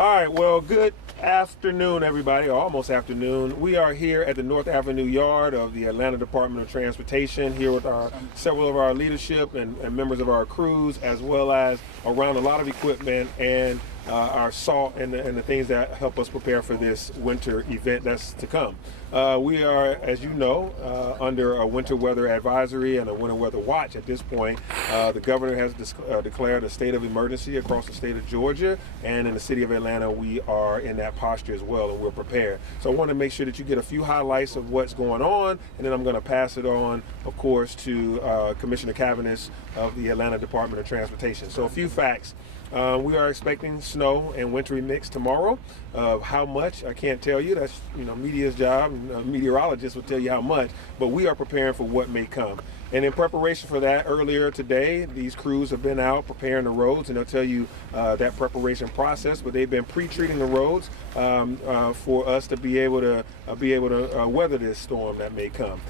All right, well, good afternoon, everybody, or almost afternoon. We are here at the North Avenue Yard of the Atlanta Department of Transportation, here with several of our leadership and members of our crews, as well as around a lot of equipment and our salt and the things that help us prepare for this winter event that's to come. We are, as you know, under a winter weather advisory and a winter weather watch at this point. The governor has declared a state of emergency across the state of Georgia, and in the city of Atlanta, we are in that posture as well, and we're prepared. So I want to make sure that you get a few highlights of what's going on, and then I'm going to pass it on, of course, to Commissioner Cavanis of the Atlanta Department of Transportation. So a few facts. We are expecting snow and wintry mix tomorrow. How much, I can't tell you. That's media's job, and meteorologists will tell you how much, but we are preparing for what may come. And in preparation for that, earlier today, these crews have been out preparing the roads, and they'll tell you that preparation process, but they've been pre-treating the roads for us to be able to weather this storm that may come.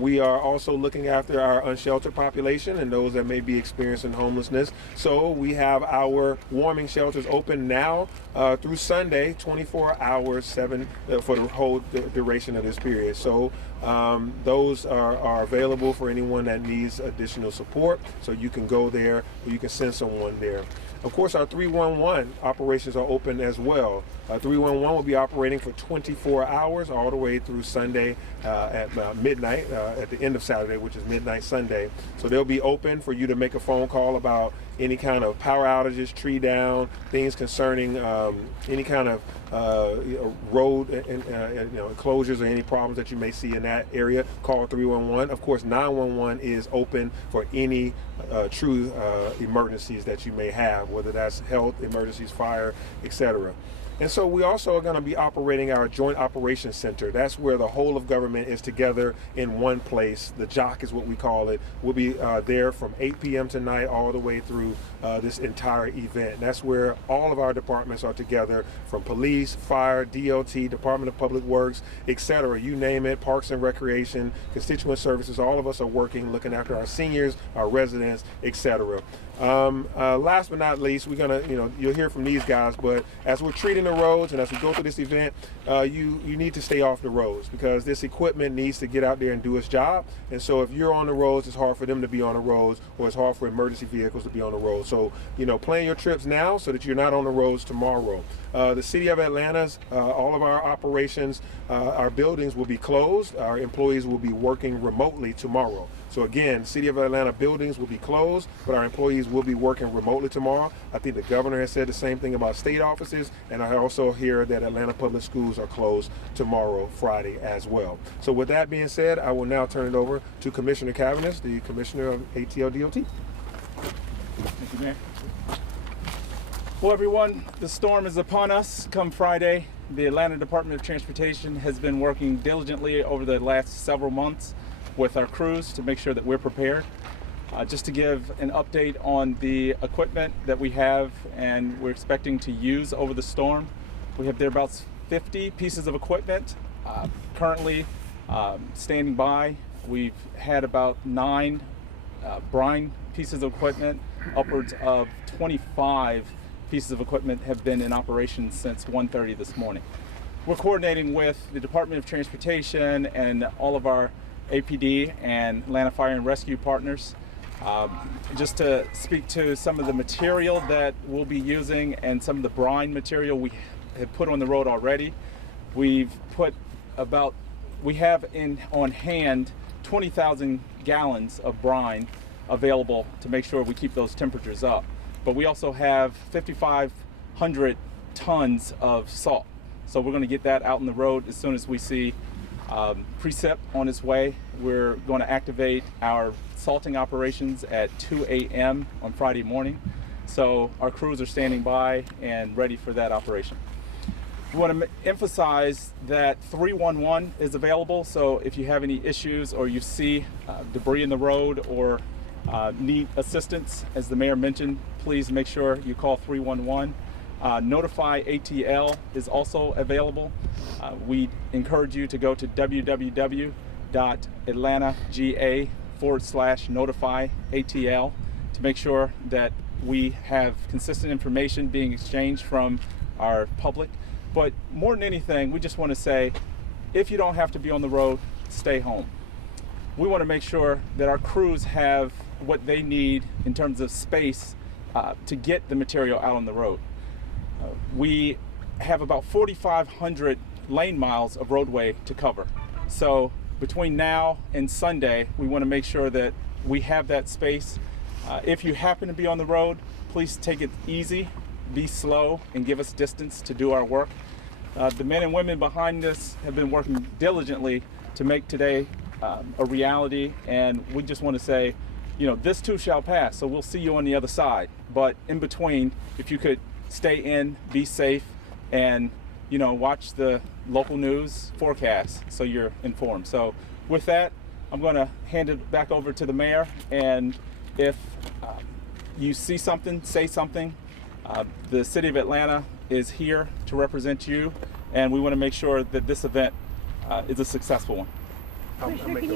We are also looking after our unsheltered population and those that may be experiencing homelessness. So we have our warming shelters open now through Sunday, 24 hours, for the whole duration of this period. So those are available for anyone that needs additional support. So you can go there, or you can send someone there. Of course, our 311 operations are open as well. 311 will be operating for 24 hours all the way through Sunday at midnight, at the end of Saturday, which is midnight Sunday. So they'll be open for you to make a phone call about any kind of power outages, tree down, things concerning any kind of road closures or any problems that you may see in that area. Call 311. Of course, 911 is open for any true emergencies that you may have, whether that's health emergencies, fire, etc. And so we also are going to be operating our Joint Operations Center. That's where the whole of government is together in one place. The JOC is what we call it. We'll be there from 8 p.m. tonight all the way through this entire event. And that's where all of our departments are together, from police, fire, DOT, Department of Public Works, etc. You name it, Parks and Recreation, constituent services, all of us are working, looking after our seniors, our residents, etc. Last but not least, we're gonna, you'll hear from these guys, but as we're treating the roads and as we go through this event, you need to stay off the roads, because this equipment needs to get out there and do its job. And so if you're on the roads, it's hard for them to be on the roads, or it's hard for emergency vehicles to be on the roads. So, plan your trips now so that you're not on the roads tomorrow. The city of Atlanta's, all of our operations, our buildings will be closed. Our employees will be working remotely tomorrow. So again, City of Atlanta buildings will be closed, but our employees will be working remotely tomorrow. I think the governor has said the same thing about state offices, and I also hear that Atlanta public schools are closed tomorrow, Friday, as well. So with that being said, I will now turn it over to Commissioner Cavanis, the Commissioner of ATL-DOT. Thank you, Mayor. Well, everyone, the storm is upon us come Friday. The Atlanta Department of Transportation has been working diligently over the last several months with our crews to make sure that we're prepared. Just to give an update on the equipment that we have and we're expecting to use over the storm. We have thereabouts 50 pieces of equipment currently standing by. We've had about 9 brine pieces of equipment. Upwards of 25 pieces of equipment have been in operation since 1:30 this morning. We're coordinating with the Department of Transportation and all of our APD and Atlanta Fire and Rescue partners, just to speak to some of the material that we'll be using and some of the brine material we have put on the road already. We have on hand 20,000 gallons of brine available to make sure we keep those temperatures up. But we also have 5,500 tons of salt. So we're going to get that out on the road as soon as we see precip on its way. We're going to activate our salting operations at 2 a.m. on Friday morning. So our crews are standing by and ready for that operation. We want to emphasize that 311 is available. So if you have any issues or you see debris in the road or need assistance, as the mayor mentioned, please make sure you call 311. Notify ATL is also available. We encourage you to go to www.atlantagaA.com/notify ATL to make sure that we have consistent information being exchanged from our public. But more than anything, we just want to say, if you don't have to be on the road, stay home. We want to make sure that our crews have what they need in terms of space to get the material out on the road. We have about 4,500 lane miles of roadway to cover. So between now and Sunday, we want to make sure that we have that space. If you happen to be on the road, please take it easy, be slow, and give us distance to do our work. The men and women behind this have been working diligently to make today a reality, and we just want to say, this too shall pass, so we'll see you on the other side. But in between, if you could stay in, be safe, and watch the local news forecast so you're informed. So with that, I'm going to hand it back over to the mayor, and if you see something, say something. The city of Atlanta is here to represent you, and we want to make sure that this event is a successful one. I'll make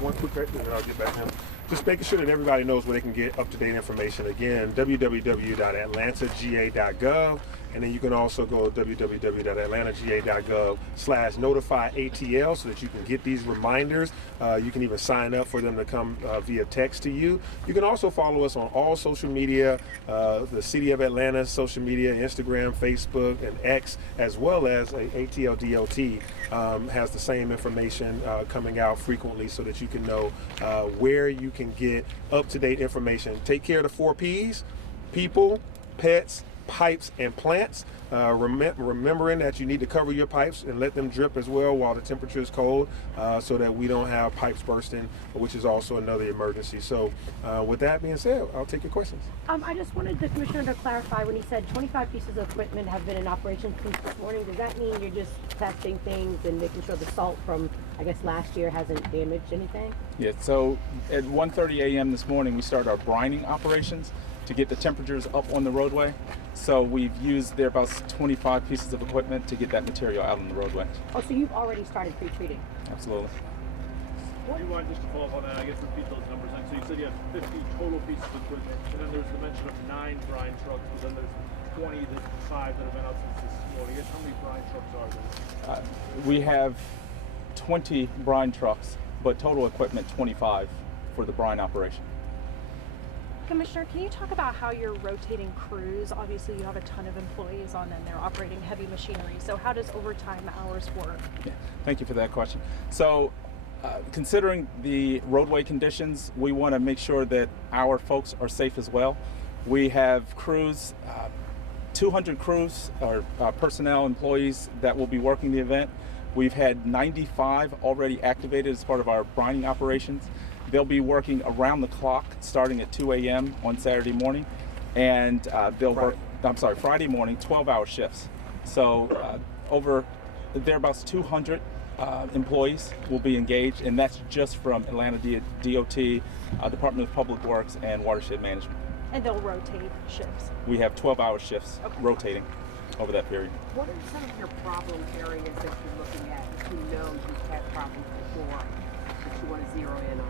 one quick and then I'll get back to him. Just making sure that everybody knows where they can get up-to-date information. Again, www.atlantagaov, and then you can also go to www.atlantagaov/notifyatl so that you can get these reminders. You can even sign up for them to come via text to you. You can also follow us on all social media, the City of Atlanta social media, Instagram, Facebook, and X, as well as ATL DOT has the same information coming out frequently so that you can know where you can get up-to-date information. Take care of the 4 Ps: people, pets, pipes, and plants. Remembering that you need to cover your pipes and let them drip as well while the temperature is cold so that we don't have pipes bursting, which is also another emergency. So with that being said, I'll take your questions. I just wanted the commissioner to clarify when he said 25 pieces of equipment have been in operation since this morning. Does that mean you're just testing things and making sure the salt from, I guess, last year hasn't damaged anything? Yeah, so at 1:30 a.m. this morning, we started our brining operations to get the temperatures up on the roadway. So we've used thereabouts 25 pieces of equipment to get that material out on the roadway. Oh, so you've already started pre-treating? Absolutely. Do you want just to follow up on that? I guess repeat those numbers. So you said you have 50 total pieces of equipment, and then there's the mention of 9 brine trucks, but then there's 25 that have been out since this morning. I guess how many brine trucks are there? We have 20 brine trucks, but total equipment 25 for the brine operation. Commissioner, can you talk about how you're rotating crews? Obviously, you have a ton of employees on them. They're operating heavy machinery. So how does overtime hours work? Yeah, thank you for that question. So considering the roadway conditions, we want to make sure that our folks are safe as well. We have crews, 200 crews or personnel employees that will be working the event. We've had 95 already activated as part of our brining operations. They'll be working around the clock starting at 2 a.m. on Saturday morning, and they'll work, Friday morning, 12-hour shifts. So over thereabouts 200 employees will be engaged, and that's just from Atlanta DOT, Department of Public Works, and Watershed Management. And they'll rotate shifts? We have 12-hour shifts rotating over that period. What are some of your problem areas that you're looking at that you know you've had problems before that you want to zero in on?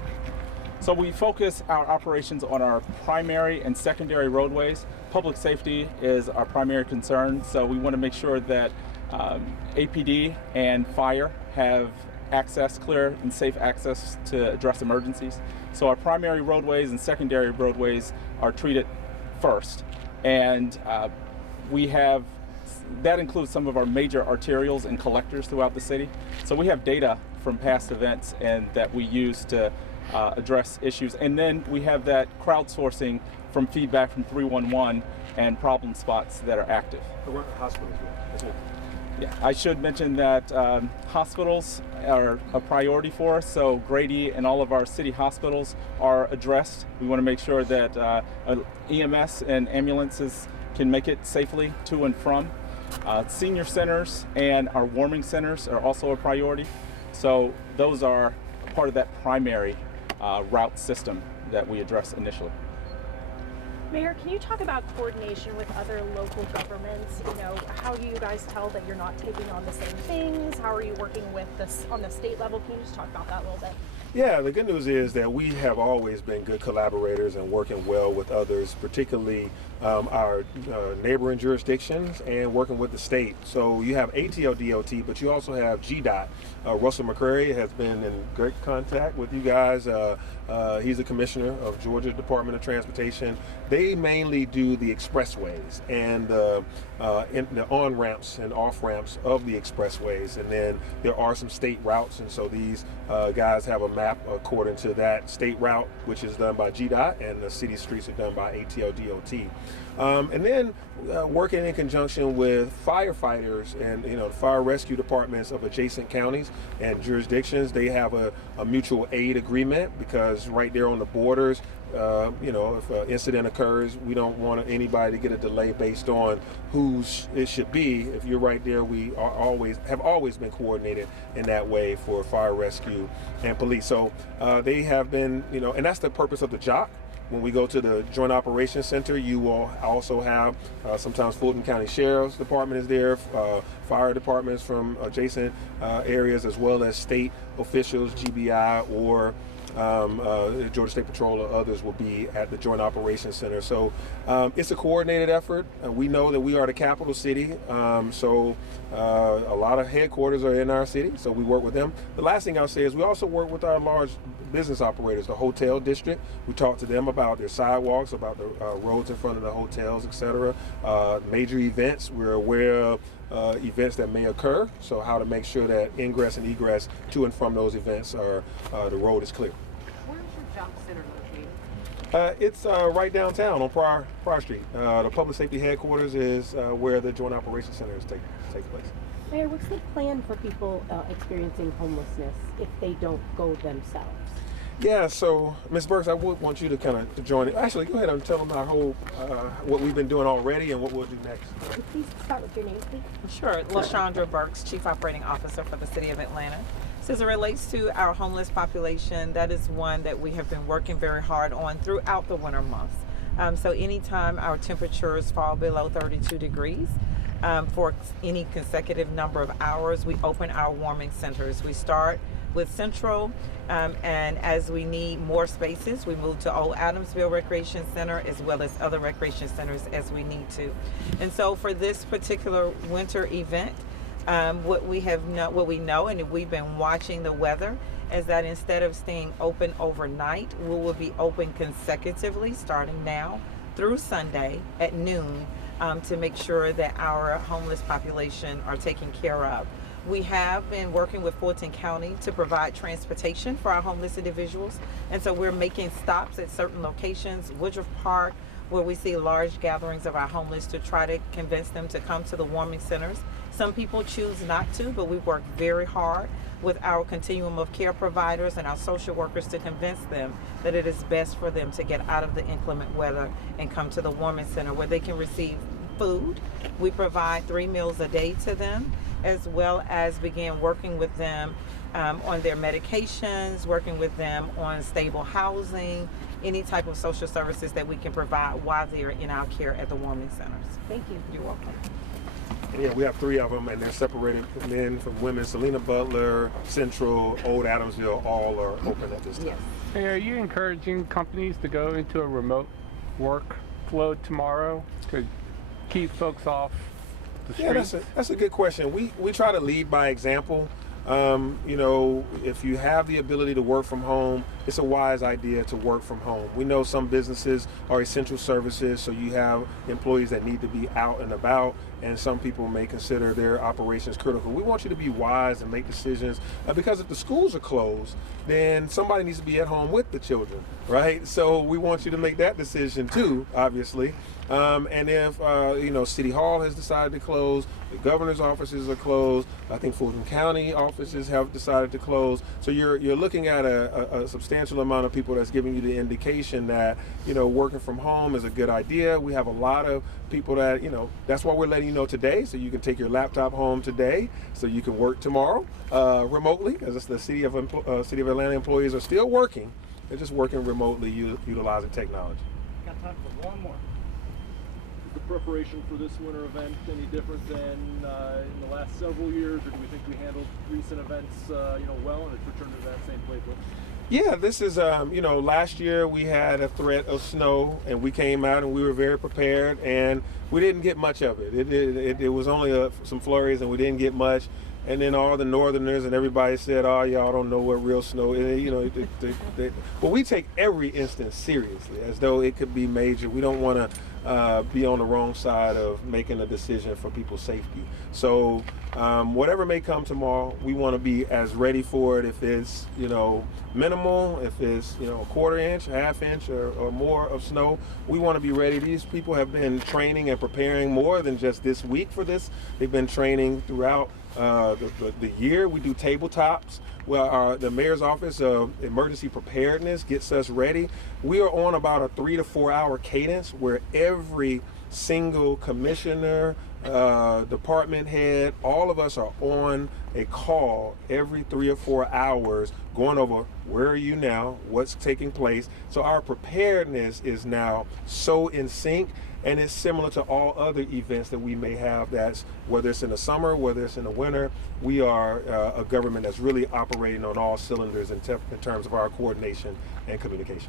So we focus our operations on our primary and secondary roadways. Public safety is our primary concern, so we want to make sure that APD and fire have access, clear and safe access to address emergencies. So our primary roadways and secondary roadways are treated first. And that includes some of our major arterials and collectors throughout the city. So we have data from past events and that we use to address issues. And then we have that crowdsourcing from feedback from 311 and problem spots that are active. What hospitals? Yeah, I should mention that hospitals are a priority for us. So Grady and all of our city hospitals are addressed. We want to make sure that EMS and ambulances can make it safely to and from. Senior centers and our warming centers are also a priority. So those are part of that primary route system that we address initially. Mayor, can you talk about coordination with other local governments? How do you guys tell that you're not taking on the same things? How are you working with this on the state level? Can you just talk about that a little bit? Yeah, the good news is that we have always been good collaborators and working well with others, particularly our neighboring jurisdictions and working with the state. So you have ATL DOT, but you also have GDOT. Russell McCrary has been in great contact with you guys. He's the commissioner of Georgia Department of Transportation. They mainly do the expressways and the on-ramps and off-ramps of the expressways. And then there are some state routes, and so these guys have a map according to that state route, which is done by GDOT, and the city streets are done by ATL DOT. And then working in conjunction with firefighters and the fire rescue departments of adjacent counties and jurisdictions. They have a mutual aid agreement, because right there on the borders, if an incident occurs, we don't want anybody to get a delay based on whose it should be. If you're right there, we have always been coordinated in that way for fire rescue and police. So they have been, and that's the purpose of the JOC. When we go to the Joint Operations Center, you will also have sometimes Fulton County Sheriff's Department is there, fire departments from adjacent areas, as well as state officials, GBI or Georgia State Patrol or others will be at the Joint Operations Center. So it's a coordinated effort. We know that we are the capital city, so a lot of headquarters are in our city, so we work with them. The last thing I'll say is we also work with our large business operators, the hotel district. We talk to them about their sidewalks, about the roads in front of the hotels, etc. Major events, we're aware of events that may occur, so how to make sure that ingress and egress to and from those events are the road is clear. Where's your JOC Center located? It's right downtown on Prior Street. The public safety headquarters is where the Joint Operations Center takes place. Mayor, what's the plan for people experiencing homelessness if they don't go themselves? Yeah, so Ms. Burks, I would want you to kind of join it. Actually, go ahead and tell them our whole what we've been doing already and what we'll do next. Please start with your name, please. Sure. LaShondra Burks, Chief Operating Officer for the City of Atlanta. So as it relates to our homeless population, that is one that we have been working very hard on throughout the winter months. So anytime our temperatures fall below 32 degrees, for any consecutive number of hours, we open our warming centers. We start with Central, and as we need more spaces, we move to Old Adamsville Recreation Center as well as other recreation centers as we need to. And so for this particular winter event, what we know, and we've been watching the weather, is that instead of staying open overnight, we will be open consecutively starting now through Sunday at noon to make sure that our homeless population are taken care of. We have been working with Fulton County to provide transportation for our homeless individuals, and so we're making stops at certain locations, Woodruff Park, where we see large gatherings of our homeless, to try to convince them to come to the warming centers. Some people choose not to, but we work very hard with our continuum of care providers and our social workers to convince them that it is best for them to get out of the inclement weather and come to the warming center, where they can receive food. We provide 3 meals a day to them, as well as begin working with them on their medications, working with them on stable housing, any type of social services that we can provide while they're in our care at the warming centers. Thank you. You're welcome. Yeah, we have 3 of them, and they're separated men from women. Selena Butler, Central, Old Adamsville, all are open at this time. Yes. Hey, are you encouraging companies to go into a remote workflow tomorrow to keep folks off the streets? Yeah, that's a good question. We try to lead by example. If you have the ability to work from home, it's a wise idea to work from home. We know some businesses are essential services, so you have employees that need to be out and about, and some people may consider their operations critical. We want you to be wise and make decisions, because if the schools are closed, then somebody needs to be at home with the children, right? So we want you to make that decision too, obviously. And if City Hall has decided to close, the governor's offices are closed, I think Fulton County offices have decided to close. So you're looking at a substantial amount of people that's giving you the indication that working from home is a good idea. We have a lot of people that that's why we're letting you know today, so you can take your laptop home today, so you can work tomorrow remotely, as the City of Atlanta employees are still working. They're just working remotely, utilizing technology. Got time for one more. Is the preparation for this winter event any different than in the last several years, or do we think we handled recent events well and it's returned to that same playbook? Yeah, this is, last year we had a threat of snow, and we came out and we were very prepared, and we didn't get much of it. It was only some flurries, and we didn't get much. And then all the northerners and everybody said, "Oh, y'all don't know what real snow is." But we take every instance seriously, as though it could be major. We don't want to be on the wrong side of making a decision for people's safety. So whatever may come tomorrow, we want to be as ready for it. If it's minimal, if it's a quarter inch, half inch, or more of snow, we want to be ready. These people have been training and preparing more than just this week for this. They've been training throughout the year. We do tabletops. Well, the mayor's office of emergency preparedness gets us ready. We are on about a 3 to 4 hour cadence where every single commissioner, department head, all of us are on a call every 3 or 4 hours going over where are you now, what's taking place. So our preparedness is now so in sync. And it's similar to all other events that we may have, that's whether it's in the summer, whether it's in the winter. We are a government that's really operating on all cylinders in terms of our coordination and communication.